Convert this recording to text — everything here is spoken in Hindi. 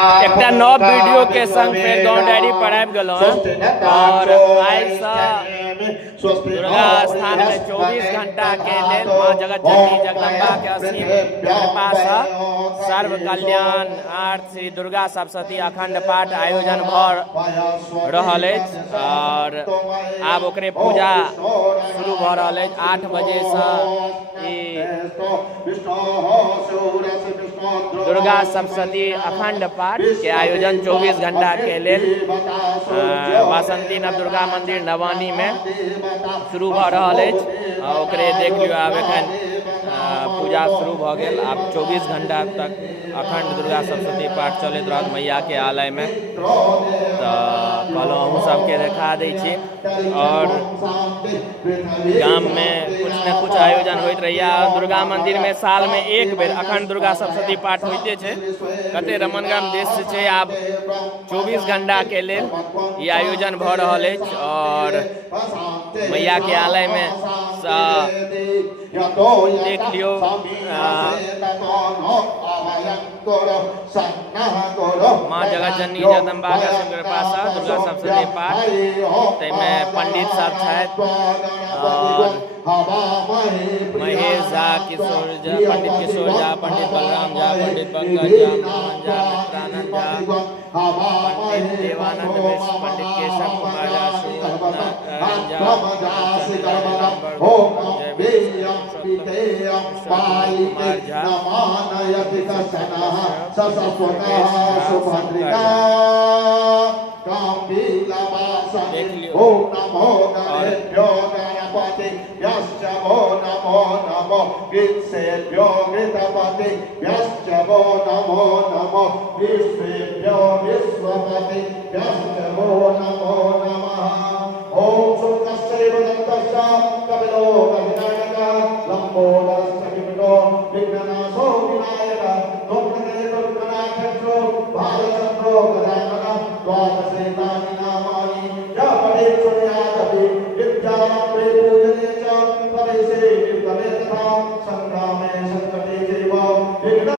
एक नव वीडियो के संग फिर गाँव डायरी पर आबि गेलहुँ और आइ दुर्गा स्थान में 24 घंटा के लेल माँ जगत जननी जगदम्बा के असीम कृपा से सर्व कल्याण अर्थ श्री दुर्गा सप्तशती अखंड पाठ आयोजन भ रहल अछि और आब ओकरे पूजा शुरू भ रहल अछि 8 बजे से दुर्गा सप्तशती अखंड पाठ के आयोजन 24 घंटा के लेल वासंती नव दुर्गा मंदिर नवानी में शुरू भ रहल अछि। ओकरे देख लियो आब एखन पूजा शुरू भ गेल। आब 24 घंटा तक अखंड दुर्गा सप्तशती पाठ चलैत रहत मैया के आलय में। तो कहलहुँ अहूँ सबके देखा दै छी और गाम में कुछ न कुछ आयोजन होइत रहैया। दुर्गा मंदिर में साल में एक बेर अखंड दुर्गा सप्तशती पाठ होइते छै। कते रमणगम देश छै आब 24 घंटा के लेल ई आयोजन भ रहल अछि और मैया के आलय में देख लियो माँ जगत जननी जगदम्बा के असीम कृपा से दुर्गा सप्तशती पाठ तैमे पंडित सब छथि और महेश झा, किशोर झा, पंडित किशोर झा, पंडित बलराम झा, पंडित पंकज झा, मोहन झा, मित्रानंद झा, पंडित देवानंद मिश्र, पंडित केशव कुमार झा, सुनारायण झा, कुमार झा, देख लियो नमो नमो गीतसेभ्यो गीतपति यश्चवो नमो नमो विश्वेभ्यो विश्वपति यश्चवो नमो नमः ओम सुतस्य